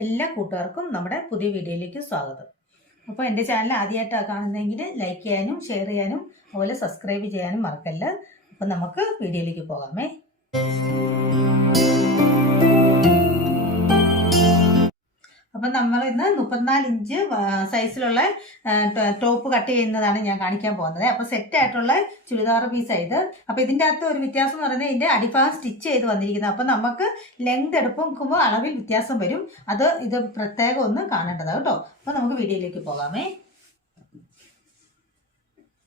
എല്ലാ കൂട്ടുകാർക്കും നമ്മുടെ പുതിയ വീഡിയോയിലേക്ക് സ്വാഗതം. അപ്പോൾ എന്റെ ചാനൽ ആദ്യമായിട്ടാണ് കാണുന്നതെങ്കിൽ ലൈക്ക് ചെയ്യാനും ഷെയർ ചെയ്യാനും അതുപോലെ സബ്സ്ക്രൈബ് ചെയ്യാനും മറക്കല്ല. അപ്പം നമുക്ക് വീഡിയോയിലേക്ക് പോകാമേ. അപ്പം നമ്മൾ ഇന്ന് മുപ്പത്തിനാല് ഇഞ്ച് സൈസിലുള്ള ടോപ്പ് കട്ട് ചെയ്യുന്നതാണ് ഞാൻ കാണിക്കാൻ പോകുന്നത്. അപ്പോൾ സെറ്റായിട്ടുള്ള ചുരിദാർ പീസ് ഇത്. അപ്പോൾ ഇതിന്റെ അകത്ത് ഒരു വ്യത്യാസം എന്ന് പറയുന്നത് ഇതിന്റെ അടിഭാഗം സ്റ്റിച്ച് ചെയ്ത് വന്നിരിക്കുന്നത് അപ്പോൾ നമുക്ക് ലെങ്ത് എടുക്കുമ്പോൾ അളവിൽ വ്യത്യാസം വരും. അത് ഇത് പ്രത്യേകം ഒന്ന് കാണേണ്ടതാണ് കേട്ടോ. അപ്പോൾ നമുക്ക് വീഡിയോയിലേക്ക് പോകാമേ.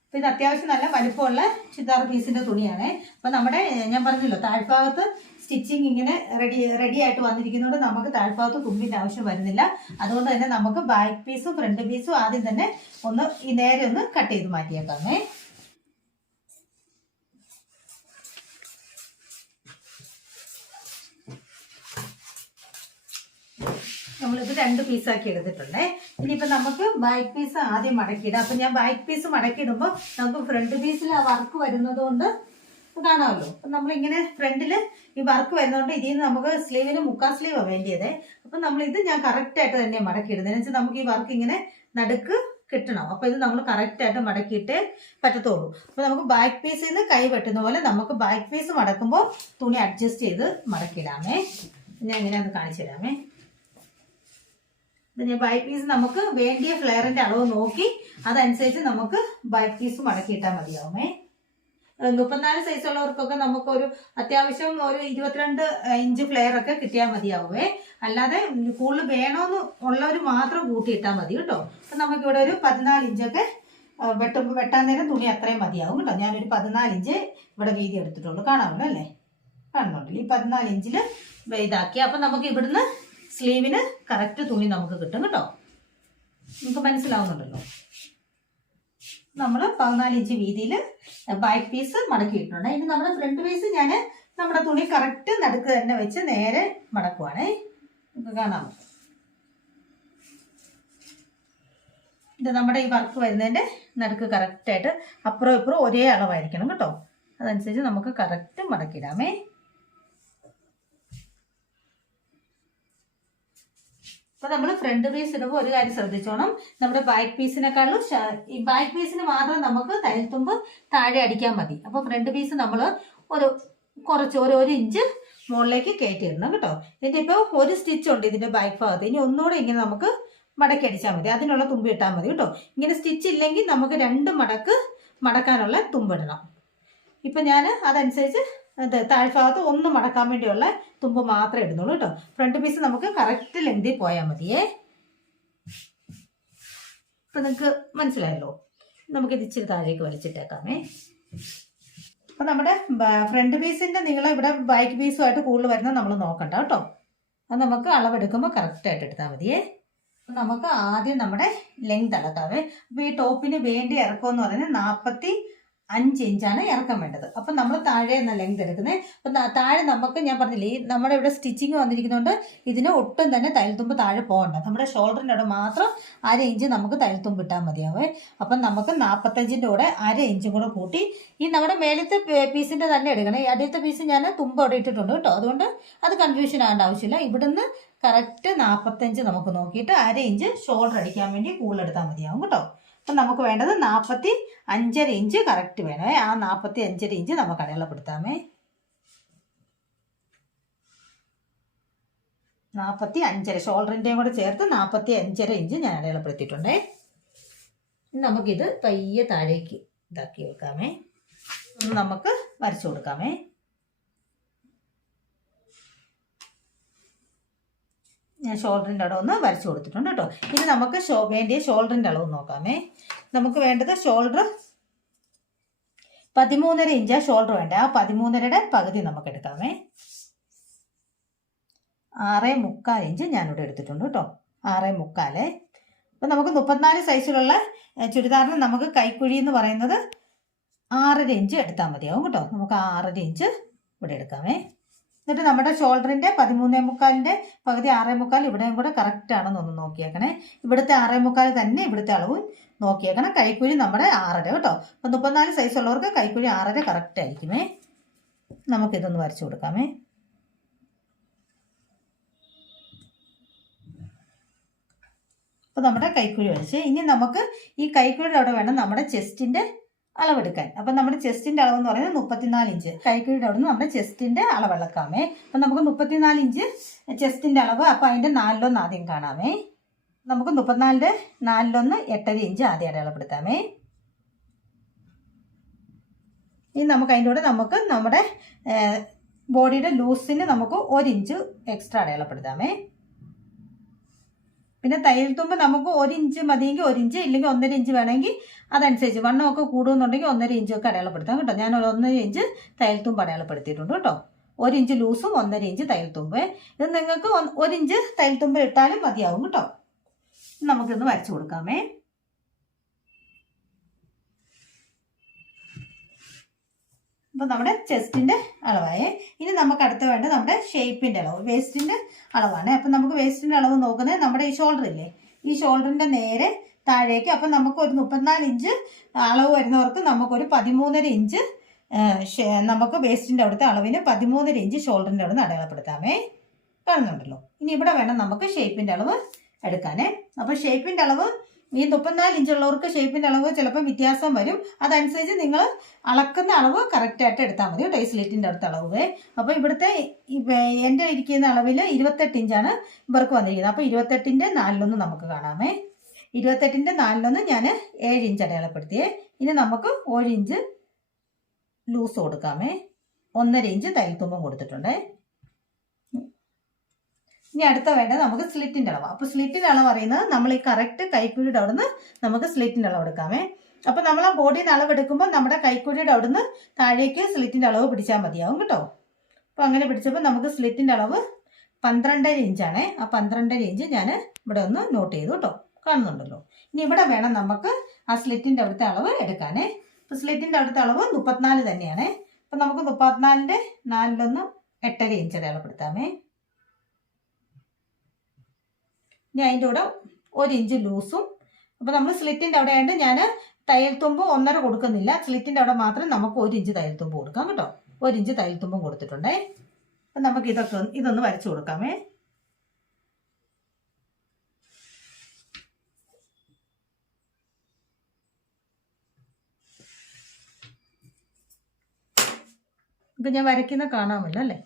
അപ്പോൾ ഇത് അത്യാവശ്യം നല്ല വലുപ്പമുള്ള ചുരിദാർ പീസിന്റെ തുണിയാണ്. അപ്പോൾ നമ്മുടെ ഞാൻ പറഞ്ഞല്ലോ താഴ്ഭാഗത്ത് സ്റ്റിച്ചിങ് ഇങ്ങനെ റെഡി റെഡി ആയിട്ട് വന്നിരിക്കുന്നതുകൊണ്ട് നമുക്ക് താഴ്ഭാഗത്ത് തുമ്പിന്റെ ആവശ്യം വരുന്നില്ല. അതുകൊണ്ട് തന്നെ നമുക്ക് ബാക്ക് പീസും ഫ്രണ്ട് പീസും ആദ്യം തന്നെ ഒന്ന് ഈ നേരെ ഒന്ന് കട്ട് ചെയ്ത് മാറ്റിയേക്കാമേ. നമ്മളിത് രണ്ട് പീസാക്കി എടുത്തിട്ടുണ്ട്. ഇനിയിപ്പോൾ നമുക്ക് ബാക്ക് പീസ് ആദ്യം മടക്കിയിടാം. അപ്പം ഞാൻ ബാക്ക് പീസ് മടക്കിയിടുമ്പോൾ നമുക്ക് ഫ്രണ്ട് പീസിൽ ആ വർക്ക് വരുന്നത് കൊണ്ട് കാണാമല്ലോ. അപ്പം നമ്മളിങ്ങനെ ഫ്രണ്ടിൽ ഈ വർക്ക് വരുന്നതുകൊണ്ട് ഇതിൽ നിന്ന് നമുക്ക് സ്ലീവിന് മുക്കാൽ സ്ലീവാണ് വേണ്ടിയത്. അപ്പം നമ്മളിത് ഞാൻ കറക്റ്റായിട്ട് തന്നെ മടക്കിയിടുന്നത്. എന്ന് വെച്ചാൽ നമുക്ക് ഈ വർക്ക് ഇങ്ങനെ നടുക്ക് കിട്ടണം. അപ്പോൾ ഇത് നമ്മൾ കറക്റ്റായിട്ട് മടക്കിയിട്ടേ പറ്റത്തുള്ളൂ. അപ്പോൾ നമുക്ക് ബാക്ക് പീസിൽ നിന്ന് കൈ വെട്ടുന്ന പോലെ നമുക്ക് ബാക്ക് പീസ് മടക്കുമ്പോൾ തുണി അഡ്ജസ്റ്റ് ചെയ്ത് മടക്കിയിടാമേ. ഞാൻ ഇങ്ങനെ ഒന്ന് കാണിച്ചു തരാമേ. ഇത് ഞാൻ പീസ് നമുക്ക് വേണ്ടിയ ഫ്ലെയറിന്റെ അളവ് നോക്കി അതനുസരിച്ച് നമുക്ക് ബൈ പീസ് മടക്കിയിട്ടാൽ മതിയാവുമേ. മുപ്പത്തിനാല് സൈസ് ഉള്ളവർക്കൊക്കെ നമുക്ക് ഒരു അത്യാവശ്യം ഒരു ഇരുപത്തിരണ്ട് ഇഞ്ച് ഫ്ലെയർ ഒക്കെ കിട്ടിയാൽ മതിയാവുമേ. അല്ലാതെ കൂടുതൽ വേണമെന്ന് ഉള്ളവർ മാത്രം കൂട്ടിയിട്ടാൽ മതി കേട്ടോ. അപ്പം നമുക്കിവിടെ ഒരു പതിനാല് ഇഞ്ചൊക്കെ വെട്ടും വെട്ടാൻ നേരം തുണി അത്രയും മതിയാവും കേട്ടോ. ഞാനൊരു പതിനാല് ഇഞ്ച് ഇവിടെ വീതി എടുത്തിട്ടുള്ളൂ. കാണാമല്ലോ അല്ലേ? കാണുന്നുണ്ടല്ലോ. ഈ പതിനാല് ഇഞ്ചിൽ ഇതാക്കി. അപ്പം നമുക്ക് ഇവിടുന്ന് സ്ലീവിന് കറക്റ്റ് തുണി നമുക്ക് കിട്ടും കേട്ടോ. നമുക്ക് മനസ്സിലാവുന്നുണ്ടല്ലോ. നമ്മൾ പതിനാല് ഇഞ്ച് വീതിയിൽ ബാക്ക് പീസ് മടക്കിയിട്ടുണ്ട് ഇനി നമ്മുടെ ഫ്രണ്ട് പീസ് ഞാൻ നമ്മുടെ തുണി കറക്റ്റ് നടുക്ക് തന്നെ വെച്ച് നേരെ മടക്കുവാണേ. നമുക്ക് കാണാം. ഇത് നമ്മുടെ ഈ വർക്ക് വരുന്നതിന്റെ നടുക്ക് കറക്റ്റായിട്ട് അപ്പുറം ഇപ്പുറം ഒരേ അളവായിരിക്കണം കേട്ടോ. അതനുസരിച്ച് നമുക്ക് കറക്റ്റ് മടക്കിയിടാമേ. അപ്പൊ നമ്മൾ ഫ്രണ്ട് പീസ് ഇടുമ്പോൾ ഒരു കാര്യം ശ്രദ്ധിച്ചോണം. നമ്മുടെ ബാക്ക് പീസിനെക്കാളും ഈ ബാക്ക് പീസിന് മാത്രം നമുക്ക് തയ്യൽത്തുമ്പ് താഴെ അടിക്കാൻ മതി. അപ്പൊ ഫ്രണ്ട് പീസ് നമ്മൾ ഒരു കുറച്ച് ഒരു ഒരു ഇഞ്ച് മുകളിലേക്ക് കയറ്റി ഇടണം കേട്ടോ. ഇതിന്റെ ഇപ്പോൾ ഒരു സ്റ്റിച്ച് ഉണ്ട് ഇതിന്റെ ബാക്ക് ഭാഗത്ത്. ഇനി ഒന്നുകൂടെ ഇങ്ങനെ നമുക്ക് മടക്കി അടിച്ചാൽ മതി. അതിനുള്ള തുമ്പ് ഇട്ടാൽ മതി കേട്ടോ. ഇങ്ങനെ സ്റ്റിച്ച് ഇല്ലെങ്കിൽ നമുക്ക് രണ്ട് മടക്ക് മടക്കാനുള്ള തുമ്പിടണം ഇപ്പം ഞാൻ അതനുസരിച്ച് ഇത് താഴ്ഭാഗത്ത് ഒന്ന് മടക്കാൻ വേണ്ടിയുള്ള തുമ്പ് മാത്രമേ ഇടുന്നുള്ളൂ കേട്ടോ. ഫ്രണ്ട് പീസ് നമുക്ക് കറക്റ്റ് ലെങ്തിൽ പോയാൽ മതിയേ. ഇപ്പം നിങ്ങൾക്ക് മനസ്സിലായല്ലോ? നമുക്കിത് ഇച്ചിരി താഴേക്ക് വലിച്ചിട്ടേക്കാമേ. അപ്പം നമ്മുടെ ഫ്രണ്ട് പീസിന്റെ നീളം ഇവിടെ ബാക്ക് പീസുമായിട്ട് കൂടുതൽ വരുന്നത് നമ്മൾ നോക്കണ്ട കേട്ടോ. അത് നമുക്ക് അളവെടുക്കുമ്പോൾ കറക്റ്റായിട്ട് എടുത്താൽ മതിയേ. നമുക്ക് ആദ്യം നമ്മുടെ ലെങ്ത് അളക്കാവേ. അപ്പോൾ ഈ ടോപ്പിന് വേണ്ടി ഇറക്കുമെന്ന് പറഞ്ഞാൽ നാൽപ്പത്തി അഞ്ച് ഇഞ്ചാണ് ഇറക്കം വേണ്ടത്. അപ്പം നമ്മൾ താഴെ എന്ന ലെങ്ത് എടുക്കുന്നത് അപ്പം താഴെ നമുക്ക് ഞാൻ പറഞ്ഞില്ലേ ഈ നമ്മുടെ ഇവിടെ സ്റ്റിച്ചിങ് വന്നിരിക്കുന്നതുകൊണ്ട് ഇതിന് ഒട്ടും തന്നെ തയ്യൽത്തുമ്പ് താഴെ പോകണ്ട. നമ്മുടെ ഷോൾഡറിന്റെ അവിടെ മാത്രം അര ഇഞ്ച് നമുക്ക് തയ്യൽത്തുമ്പ് ഇട്ടാൽ മതിയാവേ. അപ്പം നമുക്ക് നാൽപ്പത്തഞ്ചിന്റെ കൂടെ അര ഇഞ്ചും കൂടെ കൂട്ടി ഈ നമ്മുടെ മേലത്തെ പീസിന്റെ തന്നെ എടുക്കണം. ഈ അടിയത്തെ പീസ് ഞാൻ തുമ്പ് അവിടെ ഇട്ടിട്ടുണ്ട് കേട്ടോ. അതുകൊണ്ട് അത് കൺഫ്യൂഷൻ ആകേണ്ട ആവശ്യമില്ല. ഇവിടുന്ന് കറക്റ്റ് നാൽപ്പത്തഞ്ച് നമുക്ക് നോക്കിയിട്ട് അര ഇഞ്ച് ഷോൾഡർ അടിക്കാൻ വേണ്ടി കൂടുതലെടുത്താൽ മതിയാവും കേട്ടോ. അപ്പം നമുക്ക് വേണ്ടത് നാൽപ്പത്തി അഞ്ചര ഇഞ്ച് കറക്റ്റ് വേണമേ ആ നാൽപ്പത്തി അഞ്ചര ഇഞ്ച് നമുക്ക് അടയാളപ്പെടുത്താമേ. നാൽപ്പത്തി അഞ്ചര ഷോൾഡറിന്റെയും കൂടെ ചേർത്ത് നാൽപ്പത്തി അഞ്ചര ഇഞ്ച് ഞാൻ അടയാളപ്പെടുത്തിയിട്ടുണ്ടേ. നമുക്കിത് പയ്യെ താഴേക്ക് ഇതാക്കി വെക്കാമേ. നമുക്ക് വരച്ചു കൊടുക്കാമേ. ഞാൻ ഷോൾഡറിന്റെ അളവ് ഒന്ന് വരച്ചു കൊടുത്തിട്ടുണ്ട് കേട്ടോ. ഇനി നമുക്ക് ഷോ വേണ്ടിയ ഷോൾഡറിന്റെ അളവ് നോക്കാമേ. നമുക്ക് വേണ്ടത് ഷോൾഡർ പതിമൂന്നര ഇഞ്ചാ ഷോൾഡർ വേണ്ട. ആ പതിമൂന്നരയുടെ പകുതി നമുക്ക് എടുക്കാമേ. ആറ് മുക്കാൽ ഇഞ്ച് ഞാനിവിടെ എടുത്തിട്ടുണ്ട് കേട്ടോ. ആറ് മുക്കാൽ. അപ്പം നമുക്ക് മുപ്പത്തിനാല് സൈസിലുള്ള ചുരിദാറിന് നമുക്ക് കൈക്കുഴി എന്ന് പറയുന്നത് ആറര ഇഞ്ച് എടുത്താൽ മതിയാവും കേട്ടോ. നമുക്ക് ആറര ഇഞ്ച് ഇവിടെ എടുക്കാമേ. എന്നിട്ട് നമ്മുടെ ഷോൾഡറിന്റെ പതിമൂന്നേ മുക്കാലിന്റെ പകുതി ആറേ മുക്കാൽ ഇവിടെയും കൂടെ കറക്റ്റ് ആണെന്നൊന്ന് നോക്കിയേക്കണേ. ഇവിടുത്തെ ആറേ മുക്കാൽ തന്നെ ഇവിടുത്തെ അളവും നോക്കിയേക്കണം. കൈക്കുഴി നമ്മുടെ ആറര കേട്ടോ. അപ്പം മുപ്പത്തിനാല് സൈസ് ഉള്ളവർക്ക് കൈക്കുഴി ആറര കറക്റ്റ് ആയിരിക്കുമേ. നമുക്കിതൊന്ന് വരച്ചു കൊടുക്കാമേ. അപ്പോൾ നമ്മുടെ കൈക്കുഴി വരച്ച്. ഇനി നമുക്ക് ഈ കൈക്കുഴിയുടെ അവിടെ വേണം നമ്മുടെ ചെസ്റ്റിന്റെ അളവെടുക്കാൻ. അപ്പം നമ്മുടെ ചെസ്റ്റിന്റെ അളവ് എന്ന് പറയുന്നത് മുപ്പത്തിനാല് ഇഞ്ച്. കൈക്കുഴിയുടെ അവിടെ നിന്ന് നമ്മുടെ ചെസ്റ്റിന്റെ അളവെടുക്കാമേ അപ്പം നമുക്ക് മുപ്പത്തിനാല് ഇഞ്ച് ചെസ്റ്റിന്റെ അളവ് അപ്പോൾ അതിന്റെ നാലിലൊന്ന് ആദ്യം കാണാമേ. നമുക്ക് മുപ്പത്തിനാലിന്റെ നാലിലൊന്ന് എട്ടര ഇഞ്ച് ആദ്യം അടയാളപ്പെടുത്താമേ. ഇനി നമുക്ക് അതിന്റെ കൂടെ നമുക്ക് നമ്മുടെ ബോഡിയുടെ ലൂസിന് നമുക്ക് ഒരു ഇഞ്ച് എക്സ്ട്രാ അടയാളപ്പെടുത്താമേ. പിന്നെ തയ്യൽ തുമ്പ് നമുക്ക് ഒരു ഇഞ്ച് മതിയെങ്കിൽ ഒരു ഇഞ്ച് ഇല്ലെങ്കിൽ ഒന്നര ഇഞ്ച് വേണമെങ്കിൽ അതനുസരിച്ച് വണ്ണമൊക്കെ കൂടുമെന്നുണ്ടെങ്കിൽ ഒന്നര ഇഞ്ചൊക്കെ അടയാളപ്പെടുത്താം കേട്ടോ. ഞാൻ ഒന്നര ഇഞ്ച് തയ്യൽ തുമ്പ് അടയാളപ്പെടുത്തിയിട്ടുണ്ട് കേട്ടോ. ഒരു ഇഞ്ച് ലൂസും ഒന്നര ഇഞ്ച് തയ്യൽ തുമ്പ്. ഇത് നിങ്ങൾക്ക് ഒരു ഇഞ്ച് തയ്യൽ തുമ്പ് ഇട്ടാലും മതിയാവും കേട്ടോ. നമുക്കിന്ന് വരച്ചു കൊടുക്കാമേ. അപ്പോൾ നമ്മുടെ ചെസ്റ്റിന്റെ അളവായി. ഇനി നമുക്ക് അടുത്ത് വേണ്ട നമ്മുടെ ഷേപ്പിന്റെ അളവ് വേസ്റ്റിന്റെ അളവാണ്. അപ്പം നമുക്ക് വേസ്റ്റിന്റെ അളവ് നോക്കുന്നത് നമ്മുടെ ഈ ഷോൾഡർ ഇല്ലേ? ഈ ഷോൾഡറിന്റെ നേരെ താഴേക്ക് അപ്പം നമുക്ക് ഒരു മുപ്പത്തിനാല് ഇഞ്ച് അളവ് വരുന്നവർക്ക് നമുക്കൊരു പതിമൂന്നര ഇഞ്ച് നമുക്ക് വേസ്റ്റിന്റെ അവിടുത്തെ അളവിന് പതിമൂന്നര ഇഞ്ച് ഷോൾഡറിന്റെ അവിടെ നിന്ന് അടയാളപ്പെടുത്താമേ. കാണുന്നുണ്ടല്ലോ. ഇനി ഇവിടെ വേണം നമുക്ക് ഷേപ്പിന്റെ അളവ് എടുക്കാനേ. അപ്പോൾ ഷേപ്പിന്റെ അളവ് ഈ മുപ്പത്തിനാല് ഇഞ്ചുള്ളവർക്ക് ഷേപ്പിന്റെ അളവ് ചിലപ്പോൾ വ്യത്യാസം വരും. അതനുസരിച്ച് നിങ്ങൾ അളക്കുന്ന അളവ് കറക്റ്റായിട്ട് എടുത്താൽ മതി കേട്ടോ ഈ സ്ലിറ്റിന്റെ അടുത്ത അളവ്. അപ്പോൾ ഇവിടുത്തെ എന്റെ ഇരിക്കുന്ന അളവിൽ ഇരുപത്തെട്ട് ഇഞ്ചാണ് ഇവർക്ക് വന്നിരിക്കുന്നത്. അപ്പോൾ ഇരുപത്തെട്ടിന്റെ നാലിലൊന്ന് നമുക്ക് കാണാമേ. ഇരുപത്തെട്ടിന്റെ നാലിലൊന്ന് ഞാൻ ഏഴ് ഇഞ്ച് അടയാളപ്പെടുത്തിയേ. ഇനി നമുക്ക് ഒരു ഇഞ്ച് ലൂസ് കൊടുക്കാമേ. ഒന്നര ഇഞ്ച് തൈൽത്തുമ്പം കൊടുത്തിട്ടുണ്ട്. ഇനി അടുത്ത വേണ്ടത് നമുക്ക് സ്ലിറ്റിന്റെ അളവ്. അപ്പോൾ സ്ലിറ്റിന്റെ അളവ് അറിയുന്നത് നമ്മൾ ഈ കറക്റ്റ് കൈക്കുഴിയുടെ അവിടുന്ന് നമുക്ക് സ്ലിറ്റിന്റെ അളവ് എടുക്കാമേ. അപ്പോൾ നമ്മൾ ആ ബോഡിയുടെ അളവ് എടുക്കുമ്പോൾ നമ്മുടെ കൈക്കുഴിയുടെ അവിടുന്ന് താഴേക്ക് സ്ലിറ്റിന്റെ അളവ് പിടിച്ചാൽ മതിയാവും കേട്ടോ. അപ്പോൾ അങ്ങനെ പിടിച്ചപ്പോൾ നമുക്ക് സ്ലിറ്റിന്റെ അളവ് പന്ത്രണ്ടര ഇഞ്ചാണേ ആ പന്ത്രണ്ടര ഇഞ്ച് ഞാൻ ഇവിടെ ഒന്ന് നോട്ട് ചെയ്തു കേട്ടോ. കാണുന്നുണ്ടല്ലോ. ഇനി ഇവിടെ വേണം നമുക്ക് ആ സ്ലിറ്റിന്റെ അവിടുത്തെ അളവ് എടുക്കാനേ. അപ്പോൾ സ്ലിറ്റിന്റെ അവിടുത്തെ അളവ് മുപ്പത്തിനാല് തന്നെയാണേ. അപ്പോൾ നമുക്ക് മുപ്പത്തിനാലിന്റെ നാലിലൊന്ന് എട്ടര ഇഞ്ച് അടയാളപ്പെടുത്താമേ ഇനി അതിന്റെ കൂടെ ഒരു ഇഞ്ച് ലൂസും. അപ്പോൾ നമ്മൾ സ്ലിറ്റിന്റെ അവിടെ ആയിട്ട് ഞാൻ തയ്യൽ തുമ്പ് ഒന്നര കൊടുക്കുന്നില്ല. സ്ലിറ്റിന്റെ അവിടെ മാത്രം നമുക്ക് ഒരു ഇഞ്ച് തയ്യൽ തുമ്പ് കൊടുക്കാം കേട്ടോ. ഒരു ഇഞ്ച് തയ്യൽ തുമ്പും കൊടുത്തിട്ടുണ്ടേ. അപ്പം നമുക്ക് ഇതൊക്കെ ഇതൊന്ന് വരച്ചു കൊടുക്കാമേ. ഇപ്പം ഞാൻ വരയ്ക്കുന്ന കാണാമല്ലോ അല്ലേ?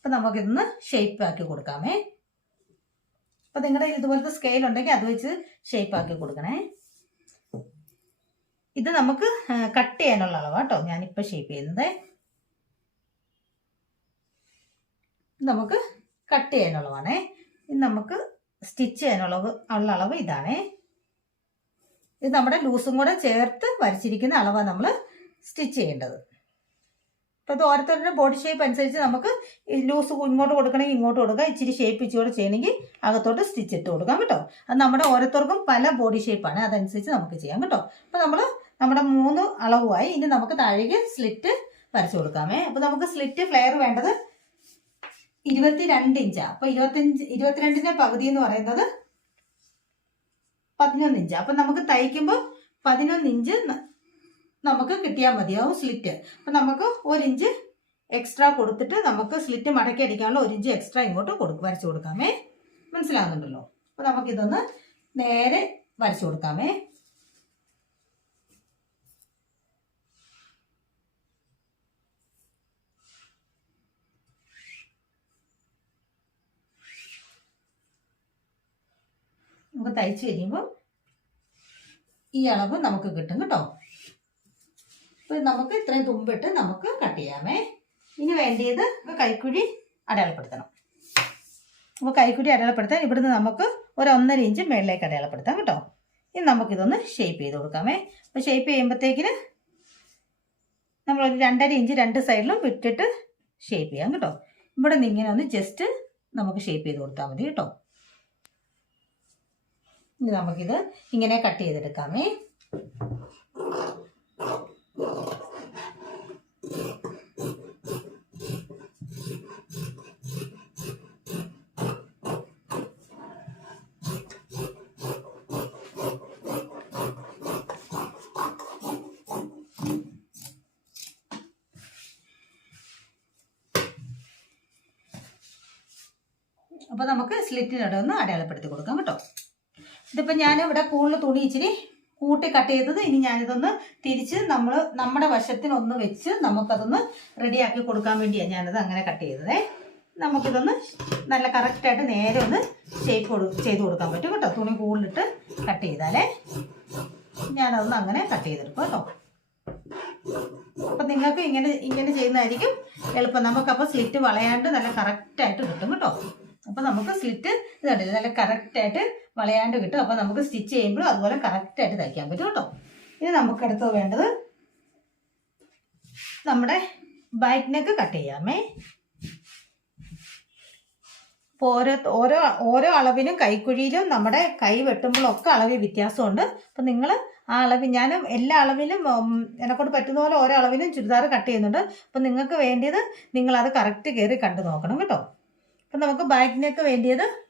അപ്പം നമുക്കിതൊന്ന് ഷേപ്പ് ആക്കി കൊടുക്കാമേ. അപ്പം നിങ്ങളുടെ ഇതുപോലത്തെ സ്കെയിൽ ഉണ്ടെങ്കിൽ അത് വെച്ച് ഷേപ്പ് ആക്കി കൊടുക്കണേ. ഇത് നമുക്ക് കട്ട് ചെയ്യാനുള്ള അളവാണ് കേട്ടോ. ഞാനിപ്പോൾ ഷേപ്പ് ചെയ്യുന്നത്. നമുക്ക് കട്ട് ചെയ്യാനുള്ളതാണേ. ഇത് നമുക്ക് സ്റ്റിച്ച് ചെയ്യാനുള്ള ഉള്ള അളവ് ഇതാണേ. ഇത് നമ്മുടെ ലൂസും കൂടെ ചേർത്ത് വരച്ചിരിക്കുന്ന അളവാണ് നമ്മൾ സ്റ്റിച്ച് ചെയ്യേണ്ടത്. അപ്പോൾ അത് ഓരോരുത്തരുടെ ബോഡി ഷേപ്പ് അനുസരിച്ച് നമുക്ക് ലൂസ് ഇങ്ങോട്ട് കൊടുക്കണമെങ്കിൽ ഇങ്ങോട്ട് കൊടുക്കാം. ഇച്ചിരി ഷേപ്പ് ഇച്ചിരി ചെയ്യണമെങ്കിൽ അകത്തോട്ട് സ്റ്റിച്ച് ഇട്ട് കൊടുക്കാം കേട്ടോ. അത് നമ്മുടെ ഓരോരുത്തർക്കും പല ബോഡി ഷേപ്പാണ് അതനുസരിച്ച് നമുക്ക് ചെയ്യാം കേട്ടോ. അപ്പോൾ നമ്മൾ നമ്മുടെ മൂന്ന് അളവുമായി ഇനി നമുക്ക് താഴേക്ക് സ്ലിറ്റ് വരച്ചു കൊടുക്കാമേ. അപ്പോൾ നമുക്ക് സ്ലിറ്റ് ഫ്ലെയർ വേണ്ടത് ഇരുപത്തിരണ്ട് ഇഞ്ചാണ് അപ്പോൾ ഇരുപത്തഞ്ച് ഇരുപത്തിരണ്ടിന്റെ പകുതി എന്ന് പറയുന്നത് പതിനൊന്ന് ഇഞ്ച് അപ്പം നമുക്ക് തയ്ക്കുമ്പോൾ പതിനൊന്ന് ഇഞ്ച് നമുക്ക് കിട്ടിയാൽ മതിയാവും സ്ലിറ്റ് അപ്പം നമുക്ക് ഒരു ഇഞ്ച് എക്സ്ട്രാ കൊടുത്തിട്ട് നമുക്ക് സ്ലിറ്റ് മടക്കി അടിക്കാനുള്ള ഒരു ഇഞ്ച് എക്സ്ട്രാ ഇങ്ങോട്ട് കൊടുക്കും വരച്ചു കൊടുക്കാമേ. മനസ്സിലാകുന്നുണ്ടല്ലോ അപ്പം നമുക്കിതൊന്ന് നേരെ വരച്ചു കൊടുക്കാമേ. നമുക്ക് തയ്ച്ച് കഴിയുമ്പോൾ ഈ അളവ് നമുക്ക് കിട്ടും കേട്ടോ. അപ്പോൾ നമുക്ക് ഇത്രയും തുമ്പിട്ട് നമുക്ക് കട്ട് ചെയ്യാമേ. ഇനി വേണ്ടിയത് കൈക്കുഴി അടയാളപ്പെടുത്തണം. അപ്പോൾ കൈക്കുഴി അടയാളപ്പെടുത്താൻ ഇവിടുന്ന് നമുക്ക് ഒരു ഒന്നര ഇഞ്ച് മേളിലേക്ക് അടയാളപ്പെടുത്താം കേട്ടോ. ഇനി നമുക്കിതൊന്ന് ഷേപ്പ് ചെയ്ത് കൊടുക്കാമേ. അപ്പോൾ ഷേപ്പ് ചെയ്യുമ്പോഴത്തേക്കിന് നമ്മളൊരു രണ്ടര ഇഞ്ച് രണ്ട് സൈഡിലും വിട്ടിട്ട് ഷേപ്പ് ചെയ്യാം കേട്ടോ. ഇവിടെ നിന്ന് ഇങ്ങനെ ഒന്ന് ജസ്റ്റ് നമുക്ക് ഷേപ്പ് ചെയ്ത് കൊടുത്താൽ മതി കേട്ടോ. ഇനി നമുക്കിത് ഇങ്ങനെ കട്ട് ചെയ്തെടുക്കാമേ. അപ്പോൾ നമുക്ക് സ്ലിറ്റിനോട് ഒന്ന് അടയാളപ്പെടുത്തി കൊടുക്കാം കേട്ടോ. ഇതിപ്പോ ഞാൻ ഇവിടെ കൂടുതൽ തുണി ഇച്ചിരി കൂട്ടി കട്ട് ചെയ്തത്. ഇനി ഞാനിതൊന്ന് തിരിച്ച് നമ്മൾ നമ്മുടെ വശത്തിനൊന്ന് വെച്ച് നമുക്കതൊന്ന് റെഡിയാക്കി കൊടുക്കാൻ വേണ്ടിയാണ് ഞാനത് അങ്ങനെ കട്ട് ചെയ്തതേ. നമുക്കിതൊന്ന് നല്ല കറക്റ്റായിട്ട് നേരെ ഒന്ന് ഷേപ്പ് കൊടു ചെയ്ത് കൊടുക്കാൻ പറ്റും കേട്ടോ. തുണി കൂടുതലിട്ട് കട്ട് ചെയ്താലേ. ഞാനതൊന്ന് അങ്ങനെ കട്ട് ചെയ്തെടുക്കും കേട്ടോ. അപ്പം നിങ്ങൾക്ക് ഇങ്ങനെ ഇങ്ങനെ ചെയ്യുന്നതായിരിക്കും എളുപ്പം. നമുക്കപ്പോൾ സ്ലിറ്റ് വളയാണ്ട് നല്ല കറക്റ്റായിട്ട് കിട്ടും കേട്ടോ. അപ്പം നമുക്ക് സ്ലിറ്റ് ഇത് കണ്ടില്ല നല്ല കറക്റ്റായിട്ട് വളയാണ്ട് കിട്ടും. അപ്പോൾ നമുക്ക് സ്റ്റിച്ച് ചെയ്യുമ്പോഴും അതുപോലെ കറക്റ്റായിട്ട് തയ്ക്കാൻ പറ്റും കേട്ടോ. ഇനി നമുക്ക് അടുത്ത് വേണ്ടത് നമ്മുടെ ബാക്ക് നെക്ക് കട്ട് ചെയ്യാമേ. അപ്പോൾ ഓരോ ഓരോ ഓരോ അളവിനും കൈക്കുഴിയിലും നമ്മുടെ കൈ വെട്ടുമ്പോഴൊക്കെ അളവിൽ വ്യത്യാസമുണ്ട്. അപ്പം നിങ്ങൾ ആ അളവിൽ ഞാൻ എല്ലാ അളവിലും എന്നെക്കൊണ്ട് പറ്റുന്ന പോലെ ഓരോ അളവിലും ചുരിദാർ കട്ട് ചെയ്യുന്നുണ്ട്. അപ്പം നിങ്ങൾക്ക് വേണ്ടിയത് നിങ്ങളത് കറക്റ്റ് കയറി കണ്ടു നോക്കണം കേട്ടോ. അപ്പം നമുക്ക് ബാഗിനൊക്കെ വേണ്ടിയത്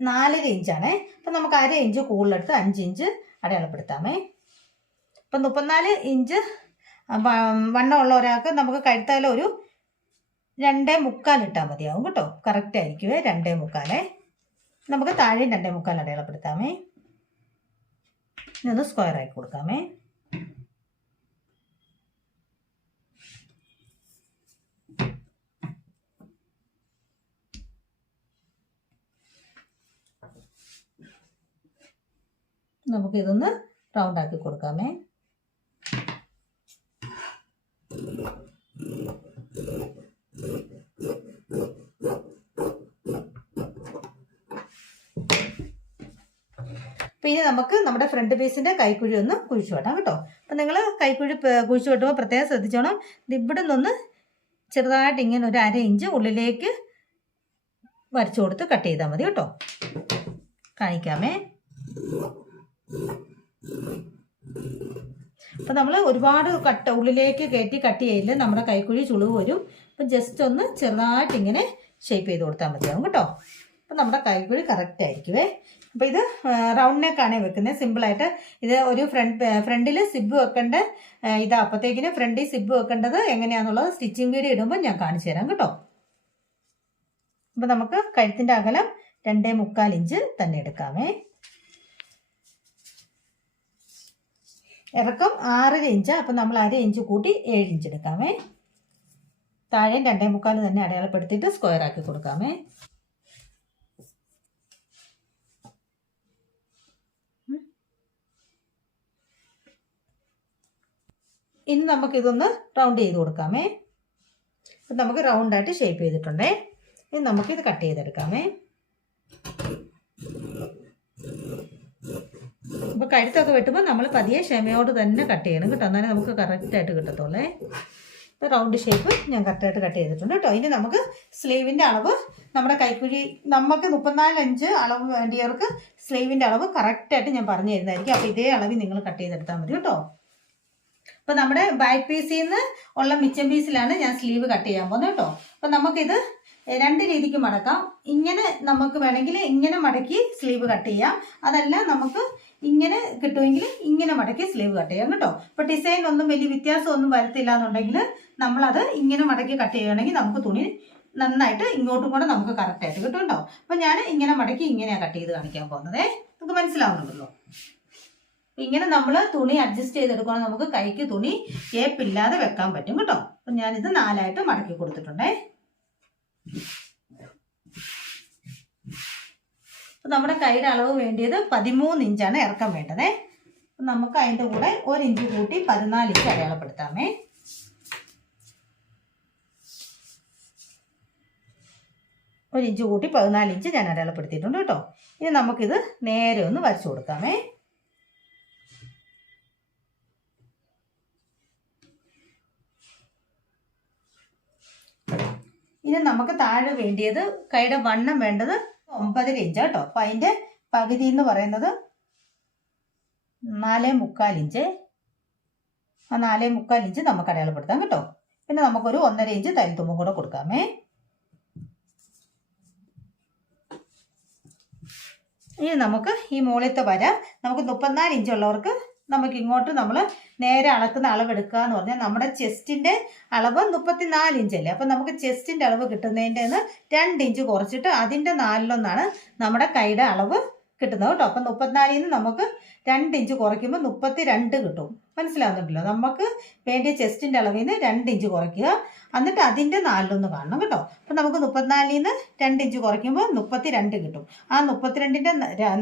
നാലര ഇഞ്ചാണേ അപ്പം നമുക്ക് അര ഇഞ്ച് കൂടുതലെടുത്ത് അഞ്ച് ഇഞ്ച് അടയാളപ്പെടുത്താമേ. അപ്പം മുപ്പത്തിനാല് ഇഞ്ച് വണ്ണം വണ്ണമുള്ള ഒരാൾക്ക് നമുക്ക് കഴുത്താലും ഒരു രണ്ടേ മുക്കാൽ ഇട്ടാൽ മതിയാവും കേട്ടോ. കറക്റ്റ് ആയിരിക്കുമേ രണ്ടേ മുക്കാലേ. നമുക്ക് താഴെയും രണ്ടേ മുക്കാൽ അടയാളപ്പെടുത്താമേ. ഇനി ഒന്ന് സ്ക്വയർ ആക്കി കൊടുക്കാമേ. നമുക്ക് ഇതൊന്ന് റൗണ്ട് ആക്കി കൊടുക്കാമേ. പിന്നെ നമുക്ക് നമ്മുടെ ഫ്രണ്ട് പീസിന്റെ കൈക്കുഴി ഒന്ന് കുഴിച്ചു വെട്ടാം കേട്ടോ. അപ്പം നിങ്ങൾ കൈക്കുഴി കുഴിച്ചു വെട്ടുമ്പോൾ പ്രത്യേകം ശ്രദ്ധിച്ചോണം. ഇവിടെ നിന്നൊന്ന് ചെറുതായിട്ട് ഇങ്ങനെ ഒരു അര ഇഞ്ച് ഉള്ളിലേക്ക് വരച്ചു കൊടുത്ത് കട്ട് ചെയ്താൽ മതി കേട്ടോ. കാണിക്കാമേ. അപ്പം നമ്മൾ ഒരുപാട് കട്ട് ഉള്ളിലേക്ക് കയറ്റി കട്ട് ചെയ്യില്ല നമ്മുടെ കൈക്കുഴി ചുളിവ് വരും. അപ്പം ജസ്റ്റ് ഒന്ന് ചെറുതായിട്ട് ഇങ്ങനെ ഷേപ്പ് ചെയ്ത് കൊടുത്താൽ മതിയാവും കേട്ടോ. അപ്പം നമ്മുടെ കൈക്കുഴി കറക്റ്റ് ആയിരിക്കുവേ. അപ്പോൾ ഇത് റൗണ്ട് നെക്കാണ് വെക്കുന്നത് സിമ്പിളായിട്ട് ഇത് ഒരു ഫ്രണ്ട് ഫ്രണ്ടിൽ സിബ് വെക്കേണ്ട ഇത് അപ്പോഴത്തേക്കിന് ഫ്രണ്ടിൽ സിബ് വെക്കേണ്ടത് എങ്ങനെയാണെന്നുള്ളത് സ്റ്റിച്ചിങ് വീഡിയോ ഇടുമ്പോൾ ഞാൻ കാണിച്ചു തരാം കേട്ടോ. അപ്പോൾ നമുക്ക് കഴുത്തിന്റെ അകലം രണ്ടേ മുക്കാൽ ഇഞ്ച് തന്നെ എടുക്കാമേ. ഇറക്കം ആറര ഇഞ്ച്. അപ്പം നമ്മൾ അര ഇഞ്ച് കൂട്ടി ഏഴ് ഇഞ്ച് എടുക്കാമേ. താഴെയും രണ്ടേ മുക്കാൽ തന്നെ അടയാളപ്പെടുത്തിയിട്ട് സ്ക്വയർ ആക്കി കൊടുക്കാമേ. ഇനി നമുക്കിതൊന്ന് റൗണ്ട് ചെയ്ത് കൊടുക്കാമേ. നമുക്ക് റൗണ്ടായിട്ട് ഷേപ്പ് ചെയ്തിട്ടുണ്ടേ. ഇനി നമുക്കിത് കട്ട് ചെയ്തെടുക്കാമേ. ഇപ്പോൾ കഴുത്തൊക്കെ വെട്ടുമ്പോൾ നമ്മൾ പതിയെ ക്ഷമയോട് തന്നെ കട്ട് ചെയ്യണം. കേട്ടോ? എന്നാലേ നമുക്ക് കറക്റ്റായിട്ട് കിട്ടത്തുള്ളേ. ഇപ്പോൾ റൗണ്ട് ഷേപ്പ് ഞാൻ കറക്റ്റായിട്ട് കട്ട് ചെയ്തിട്ടുണ്ട് കേട്ടോ. ഇനി നമുക്ക് സ്ലീവിന്റെ അളവ് നമ്മുടെ കൈക്കുഴി നമുക്ക് മുപ്പത്തിനാല് അഞ്ച് അളവ് വേണ്ടിയവർക്ക് സ്ലീവിന്റെ അളവ് കറക്റ്റായിട്ട് ഞാൻ പറഞ്ഞു തരുന്നതായിരിക്കും. അപ്പോൾ ഇതേ അളവിൽ നിങ്ങൾ കട്ട് ചെയ്തെടുത്താൽ മതി കേട്ടോ. അപ്പോൾ നമ്മുടെ ബാക്ക് പീസിൽ നിന്ന് ഉള്ള മിച്ചം പീസിലാണ് ഞാൻ സ്ലീവ് കട്ട് ചെയ്യാൻ പോകുന്നത് കേട്ടോ. അപ്പോൾ നമുക്കിത് രണ്ട് രീതിക്ക് മടക്കാം. ഇങ്ങനെ നമുക്ക് വേണമെങ്കിൽ ഇങ്ങനെ മടക്കി സ്ലീവ് കട്ട് ചെയ്യാം. അതല്ല നമുക്ക് ഇങ്ങനെ കിട്ടുമെങ്കിൽ ഇങ്ങനെ മടക്കി സ്ലീവ് കട്ട് ചെയ്യാം കേട്ടോ. ഇപ്പൊ ഡിസൈൻ ഒന്നും വലിയ വ്യത്യാസമൊന്നും വരത്തില്ല എന്നുണ്ടെങ്കിൽ നമ്മളത് ഇങ്ങനെ മടക്കി കട്ട് ചെയ്യുകയാണെങ്കിൽ നമുക്ക് തുണി നന്നായിട്ട് ഇങ്ങോട്ടും കൂടെ നമുക്ക് കറക്റ്റായിട്ട് കിട്ടും കേട്ടോ അപ്പോൾ ഞാൻ ഇങ്ങനെ മടക്കി ഇങ്ങനെയാണ് കട്ട് ചെയ്ത് കാണിക്കാൻ പോകുന്നതേ. നമുക്ക് മനസ്സിലാവുന്നുണ്ടല്ലോ. ഇങ്ങനെ നമ്മൾ തുണി അഡ്ജസ്റ്റ് ചെയ്തെടുക്കുകയാണെങ്കിൽ നമുക്ക് കൈക്ക് തുണി ഏപ്പില്ലാതെ വെക്കാൻ പറ്റും കേട്ടോ. അപ്പം ഞാനിത് നാലായിട്ട് മടക്കി കൊടുത്തിട്ടുണ്ടേ. അപ്പം നമ്മുടെ കൈയുടെ അളവ് വേണ്ടിയത് പതിമൂന്ന് ഇഞ്ചാണ് ഇറക്കം വേണ്ടതേ. അപ്പം നമുക്ക് അതിന്റെ കൂടെ ഒരു ഇഞ്ച് കൂട്ടി പതിനാല് ഇഞ്ച് അടയാളപ്പെടുത്താമേ. ഒരു ഇഞ്ച് കൂട്ടി പതിനാല് ഇഞ്ച് ഞാൻ അടയാളപ്പെടുത്തിയിട്ടുണ്ട് കേട്ടോ. ഇനി നമുക്കിത് നേരെ ഒന്ന് വരച്ചു കൊടുക്കാമേ. ഇനി നമുക്ക് താഴെ വേണ്ടിയത് കൈയുടെ വണ്ണം വേണ്ടത് ഒമ്പതര ഇഞ്ച് കേട്ടോ. അപ്പം അതിന്റെ പകുതി എന്ന് പറയുന്നത് നാലേ മുക്കാൽ ഇഞ്ച്. ആ നാലേ മുക്കാൽ ഇഞ്ച് നമുക്ക് അടയാളപ്പെടുത്താം കേട്ടോ. പിന്നെ നമുക്കൊരു ഒന്നര ഇഞ്ച് തരിത്തുമ്പും കൂടെ കൊടുക്കാമേ. ഇനി നമുക്ക് ഈ മുകളിലത്തെ വര നമുക്ക് മുപ്പത്തിനാല് ഇഞ്ച് ഉള്ളവർക്ക് നമുക്ക് ഇങ്ങോട്ട് നമ്മൾ നേരെ അളക്കുന്ന അളവ് എടുക്കുക എന്ന് പറഞ്ഞാൽ നമ്മുടെ ചെസ്റ്റിന്റെ അളവ് മുപ്പത്തിനാല് ഇഞ്ചല്ലേ അപ്പം നമുക്ക് ചെസ്റ്റിന്റെ അളവ് കിട്ടുന്നതിന്റെ നിന്ന് രണ്ട് ഇഞ്ച് കുറച്ചിട്ട് അതിന്റെ നാലിലൊന്നാണ് നമ്മുടെ കൈയുടെ അളവ് കിട്ടുന്നത് കേട്ടോ. അപ്പം മുപ്പത്തിനാലിൽ നിന്ന് നമുക്ക് രണ്ട് ഇഞ്ച് കുറയ്ക്കുമ്പോൾ മുപ്പത്തി രണ്ട് കിട്ടും. മനസ്സിലാവുന്നുണ്ടല്ലോ. നമുക്ക് വേണ്ടിയ ചെസ്റ്റിന്റെ അളവിൽ നിന്ന് രണ്ട് ഇഞ്ച് കുറയ്ക്കുക. എന്നിട്ട് അതിന്റെ നാലിലൊന്ന് കാണണം കേട്ടോ. അപ്പം നമുക്ക് മുപ്പത്തിനാലിൽ നിന്ന് രണ്ട് ഇഞ്ച് കുറയ്ക്കുമ്പോൾ മുപ്പത്തി രണ്ട് കിട്ടും. ആ മുപ്പത്തിരണ്ടിന്റെ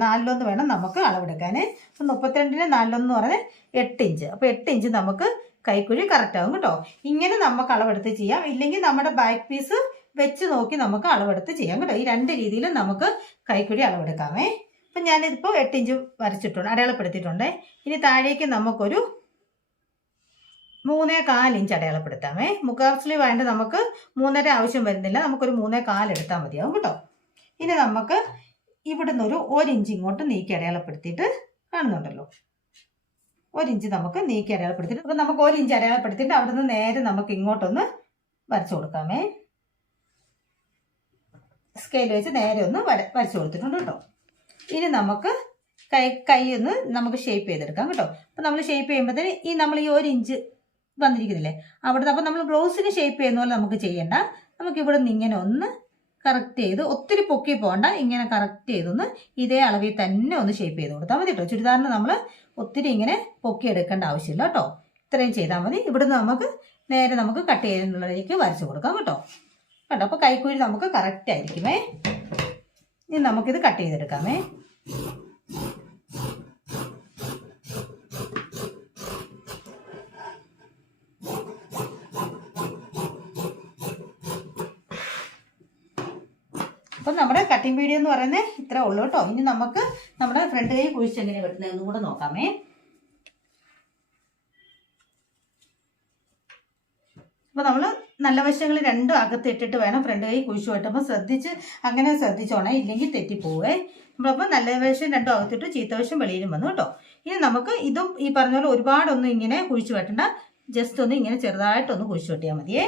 നാലിലൊന്ന് വേണം നമുക്ക് അളവെടുക്കാൻ അപ്പം മുപ്പത്തിരണ്ടിന്റെ നാലിലൊന്ന് പറഞ്ഞാൽ എട്ട് ഇഞ്ച്. അപ്പോൾ എട്ട് ഇഞ്ച് നമുക്ക് കൈക്കുഴി കറക്റ്റാകും കേട്ടോ. ഇങ്ങനെ നമുക്ക് അളവെടുത്ത് ചെയ്യാം. ഇല്ലെങ്കിൽ നമ്മുടെ ബാക്ക് പീസ് വെച്ച് നോക്കി നമുക്ക് അളവെടുത്ത് ചെയ്യാം കേട്ടോ. ഈ രണ്ട് രീതിയിലും നമുക്ക് കൈക്കുഴി അളവെടുക്കാമേ. അപ്പം ഞാനിതിപ്പോൾ എട്ട് ഇഞ്ച് വരച്ചിട്ടുണ്ട് അടയാളപ്പെടുത്തിയിട്ടുണ്ട്. ഇനി താഴേക്ക് നമുക്കൊരു മൂന്നേ ഇഞ്ച് അടയാളപ്പെടുത്താമേ. മുക്കാൽ സ്ലീവ് ആയതുകൊണ്ട് നമുക്ക് മൂന്നര ആവശ്യം വരുന്നില്ല. നമുക്കൊരു മൂന്നേ കാൽ എടുത്താൽ മതിയാവും കേട്ടോ. ഇനി നമുക്ക് ഇവിടുന്ന് ഒരു ഒരിഞ്ച് ഇങ്ങോട്ട് നീക്കി അടയാളപ്പെടുത്തിയിട്ട് കാണുന്നുണ്ടല്ലോ. ഒരിഞ്ച് നമുക്ക് നീക്കി അടയാളപ്പെടുത്തിയിട്ട് അപ്പം നമുക്ക് ഒരു ഇഞ്ച് അടയാളപ്പെടുത്തിയിട്ട് അവിടുന്ന് നേരെ നമുക്ക് ഇങ്ങോട്ടൊന്ന് വരച്ചു കൊടുക്കാമേ. സ്കെയിൽ വെച്ച് നേരെ ഒന്ന് വര വരച്ചു കൊടുത്തിട്ടുണ്ട് കേട്ടോ. ഇനി നമുക്ക് കൈ കൈ ഒന്ന് നമുക്ക് ഷേപ്പ് ചെയ്തെടുക്കാം കേട്ടോ. അപ്പം നമ്മൾ ഷേപ്പ് ചെയ്യുമ്പോഴത്തേന് ഈ നമ്മൾ ഈ ഒരു ഇഞ്ച് വന്നിരിക്കുന്നില്ലേ? അവിടുന്ന് അപ്പം നമ്മൾ ബ്ലൗസിന് ഷേപ്പ് ചെയ്യുന്ന പോലെ നമുക്ക് ചെയ്യണ്ട. നമുക്ക് ഇവിടെ നിന്ന് ഇങ്ങനെ ഒന്ന് കറക്റ്റ് ചെയ്ത് ഒത്തിരി പൊക്കി പോകണ്ട ഇങ്ങനെ കറക്റ്റ് ചെയ്തൊന്ന് ഇതേ അളവിൽ തന്നെ ഒന്ന് ഷേപ്പ് ചെയ്ത് കൊടുത്താൽ മതി കേട്ടോ ചുരിദാറിന് നമ്മൾ ഒത്തിരി ഇങ്ങനെ പൊക്കി എടുക്കേണ്ട ആവശ്യമില്ല കേട്ടോ ഇത്രയും ചെയ്താൽ മതി. ഇവിടുന്ന് നമുക്ക് നേരെ നമുക്ക് കട്ട് ചെയ്യുന്നതിലേക്ക് വരച്ചു കൊടുക്കാം കേട്ടോ കേട്ടോ അപ്പോൾ കൈക്കുഴി നമുക്ക് കറക്റ്റ് ആയിരിക്കുമേ. ഇനി നമുക്കിത് കട്ട് ചെയ്തെടുക്കാമേ അപ്പം നമ്മുടെ കട്ടിംഗ് വീഡിയോ എന്ന് പറയുന്നത് ഇത്രേ ഉള്ളൂ കേട്ടോ. ഇനി നമുക്ക് നമ്മുടെ ഫ്രണ്ട് കൈ കുഴിച്ച് എങ്ങനെ വെട്ടുന്നതെന്നും കൂടെ നോക്കാമേ. അപ്പോൾ നമ്മൾ നല്ല വശങ്ങൾ രണ്ടും അകത്ത് ഇട്ടിട്ട് വേണം ഫ്രണ്ട് കൈ കുഴിച്ചു വെട്ടുമ്പോൾ ശ്രദ്ധിച്ച് അങ്ങനെ ശ്രദ്ധിച്ചോണേ ഇല്ലെങ്കിൽ തെറ്റിപ്പോവേ. നമ്മളപ്പോൾ നല്ല വശം രണ്ടും അകത്തിട്ട് ചീത്ത വശം വെളിയിലും വന്നു കേട്ടോ. ഇനി നമുക്ക് ഇതും ഈ പറഞ്ഞ പോലെ ഒരുപാടൊന്നും ഇങ്ങനെ കുഴിച്ചു വെട്ടണ്ട. ജസ്റ്റ് ഒന്ന് ഇങ്ങനെ ചെറുതായിട്ടൊന്ന് കുഴിച്ചു വെട്ടിയാൽ മതിയേ.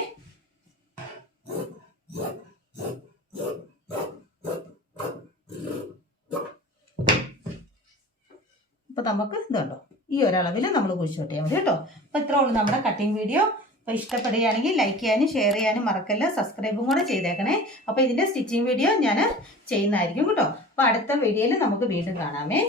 അപ്പോൾ നമുക്ക് ഇതുണ്ടോ ഈ ഒരളവിൽ നമ്മൾ കുഴിച്ചു വെട്ടിയാൽ മതി കേട്ടോ. അപ്പോൾ ഇത്രേ ഉള്ളൂ നമ്മുടെ കട്ടിങ് വീഡിയോ അപ്പോൾ ഇഷ്ടപ്പെടുകയാണെങ്കിൽ ലൈക്ക് ചെയ്യാനും ഷെയർ ചെയ്യാനും മറക്കല്ല. സബ്സ്ക്രൈബും കൂടെ ചെയ്തേക്കണേ. അപ്പോൾ ഇതിന്റെ സ്റ്റിച്ചിങ് വീഡിയോ ഞാൻ ചെയ്യുന്നതായിരിക്കും കേട്ടോ. അപ്പോൾ അടുത്ത വീഡിയോയിൽ നമുക്ക് വീണ്ടും കാണാമേ.